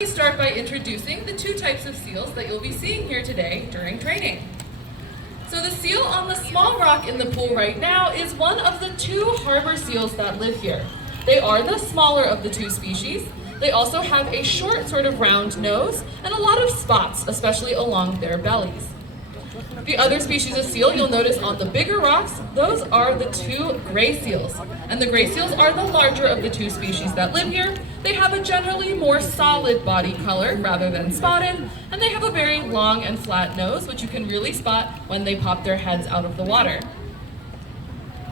We start by introducing the two types of seals that you'll be seeing here today during training. So the seal on the small rock in the pool right now is one of the two harbor seals that live here. They are the smaller of the two species. They also have a short sort of round nose and a lot of spots, especially along their bellies. The other species of seal you'll notice on the bigger rocks, those are the two gray seals. And the gray seals are the larger of the two species that live here. They have a generally more solid body color rather than spotted, and they have a very long and flat nose, which you can really spot when they pop their heads out of the water.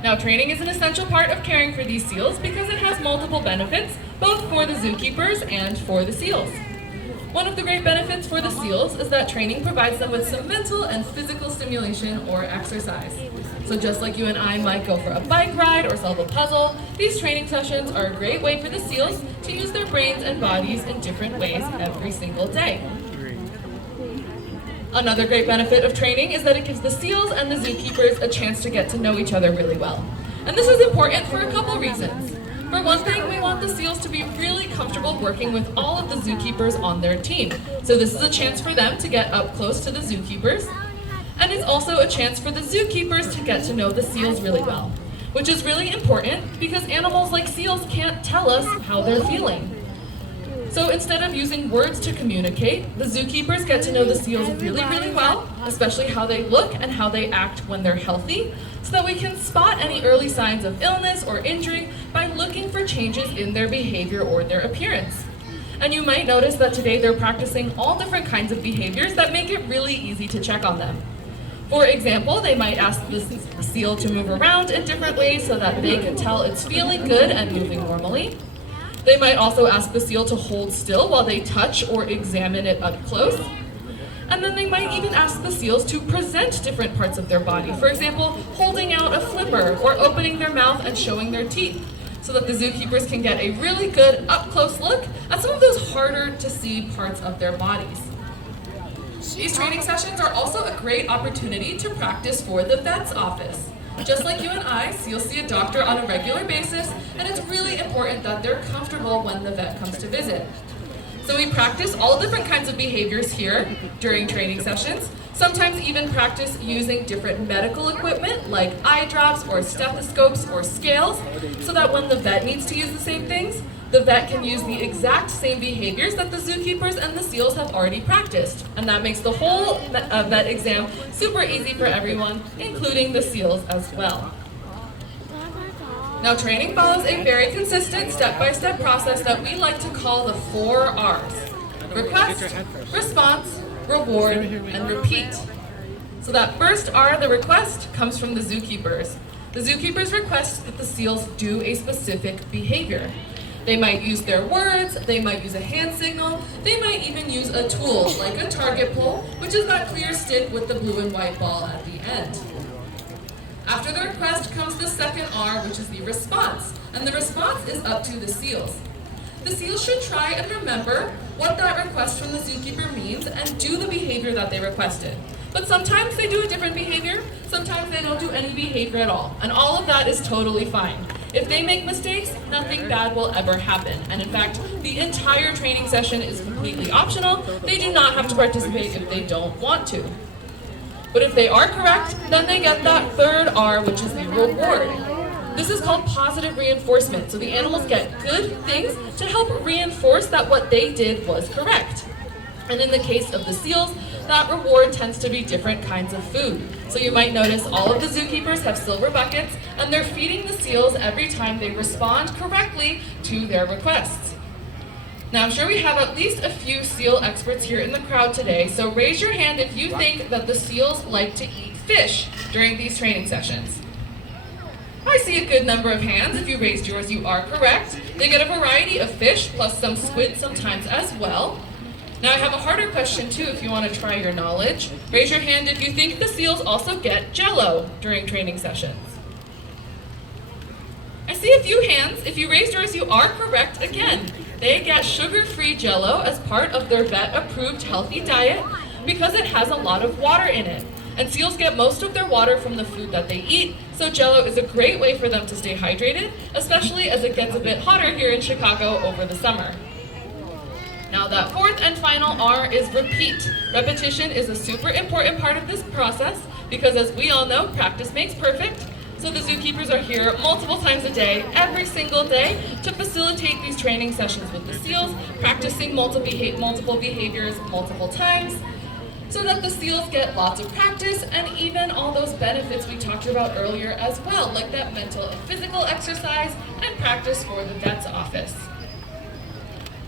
Now, training is an essential part of caring for these seals because it has multiple benefits, both for the zookeepers and for the seals. One of the great benefits for the seals is that training provides them with some mental and physical stimulation or exercise. So just like you and I might go for a bike ride or solve a puzzle, these training sessions are a great way for the seals to use their brains and bodies in different ways every single day. Another great benefit of training is that it gives the seals and the zookeepers a chance to get to know each other really well. And this is important for a couple reasons. For one thing, we want the seals to be really comfortable working with all of the zookeepers on their team. So this is a chance for them to get up close to the zookeepers. And it's also a chance for the zookeepers to get to know the seals really well, which is really important because animals like seals can't tell us how they're feeling. So instead of using words to communicate, the zookeepers get to know the seals really, really well, especially how they look and how they act when they're healthy, so that we can spot any early signs of illness or injury by looking for changes in their behavior or their appearance. And you might notice that today they're practicing all different kinds of behaviors that make it really easy to check on them. For example, they might ask the seal to move around in different ways so that they can tell it's feeling good and moving normally. They might also ask the seal to hold still while they touch or examine it up close. And then they might even ask the seals to present different parts of their body. For example, holding out a flipper or opening their mouth and showing their teeth, so that the zookeepers can get a really good up-close look at some of those harder to see parts of their bodies. These training sessions are also a great opportunity to practice for the vet's office. Just like you and I, seals see a doctor on a regular basis, and it's really important that they're comfortable when the vet comes to visit. So we practice all different kinds of behaviors here during training sessions, sometimes even practice using different medical equipment like eye drops or stethoscopes or scales, so that when the vet needs to use the same things, the vet can use the exact same behaviors that the zookeepers and the seals have already practiced. And that makes the whole vet exam super easy for everyone, including the seals as well. Now, training follows a very consistent step-by-step process that we like to call the 4 R's. Request, response, reward, and repeat. So that first R, the request, comes from the zookeepers. The zookeepers request that the seals do a specific behavior. They might use their words, they might use a hand signal, they might even use a tool like a target pull, which is that clear stick with the blue and white ball at the end. After the request comes the second R, which is the response, and the response is up to the seals. The seals should try and remember what that request from the zookeeper means and do the behavior that they requested. But sometimes they do a different behavior, sometimes they don't do any behavior at all, and all of that is totally fine. If they make mistakes, nothing bad will ever happen. And in fact, the entire training session is completely optional. They do not have to participate if they don't want to. But if they are correct, then they get that third R, which is the reward. This is called positive reinforcement. So the animals get good things to help reinforce that what they did was correct. And in the case of the seals, that reward tends to be different kinds of food. So you might notice all of the zookeepers have silver buckets, and they're feeding the seals every time they respond correctly to their requests. Now, I'm sure we have at least a few seal experts here in the crowd today, so raise your hand if you think that the seals like to eat fish during these training sessions. I see a good number of hands. If you raised yours, you are correct. They get a variety of fish, plus some squid sometimes as well. Now, I have a harder question too if you want to try your knowledge. Raise your hand if you think the seals also get Jell-O during training sessions. I see a few hands. If you raised yours, you are correct again. They get sugar-free Jell-O as part of their vet-approved healthy diet because it has a lot of water in it. And seals get most of their water from the food that they eat, so Jell-O is a great way for them to stay hydrated, especially as it gets a bit hotter here in Chicago over the summer. Now that fourth and final R is repeat. Repetition is a super important part of this process because, as we all know, practice makes perfect. So the zookeepers are here multiple times a day, every single day, to facilitate these training sessions with the seals, practicing multiple behaviors multiple times, so that the seals get lots of practice and even all those benefits we talked about earlier as well, like that mental and physical exercise and practice for the vet's office.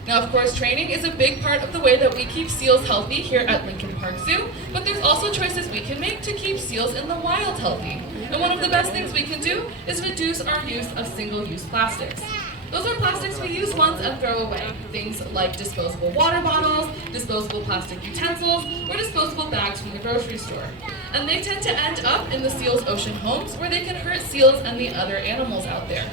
Now, of course, training is a big part of the way that we keep seals healthy here at Lincoln Park Zoo, but there's also choices we can make to keep seals in the wild healthy. And one of the best things we can do is reduce our use of single-use plastics. Those are plastics we use once and throw away. Things like disposable water bottles, disposable plastic utensils, or disposable bags from the grocery store. And they tend to end up in the seals' ocean homes where they can hurt seals and the other animals out there.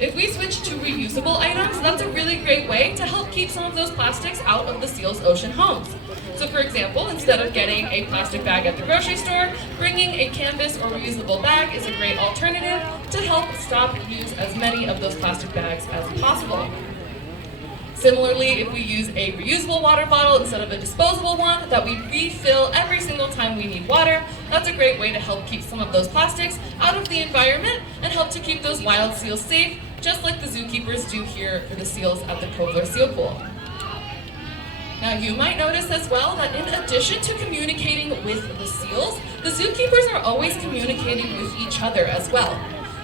If we switch to reusable items, that's a really great way to help keep some of those plastics out of the seals' ocean homes. So for example, instead of getting a plastic bag at the grocery store, bringing a canvas or reusable bag is a great alternative to help stop use as many of those plastic bags as possible. Similarly, if we use a reusable water bottle instead of a disposable one that we refill every single time we need water, that's a great way to help keep some of those plastics out of the environment and help to keep those wild seals safe, just like the zookeepers do here for the seals at the Kovler Seal Pool. Now, you might notice as well that in addition to communicating with the seals, the zookeepers are always communicating with each other as well.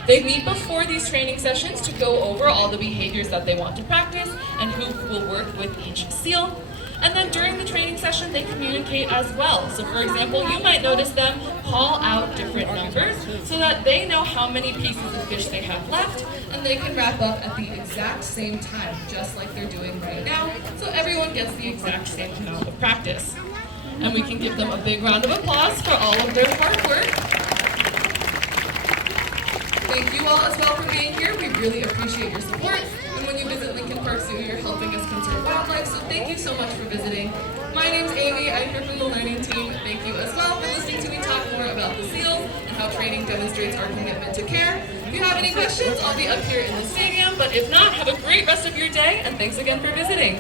They meet before these training sessions to go over all the behaviors that they want to practice and who will work with each seal. And then during the training session, they communicate as well. So for example, you might notice them call out different numbers so that they know how many pieces of fish they have left, and they can wrap up at the exact same time, just like they're doing right now, so everyone gets the exact same amount of practice. And we can give them a big round of applause for all of their hard work. Thank you all as well for being here. We really appreciate your support. And when you visit Lincoln Park Zoo, you're helping us conserve wildlife, so thank you so much for visiting. My name's Amy. I'm here from the learning team. Thank you as well for listening to me talk more about the seals and how training demonstrates our commitment to care. If you have any questions, I'll be up here in the stadium, but if not, have a great rest of your day, and thanks again for visiting.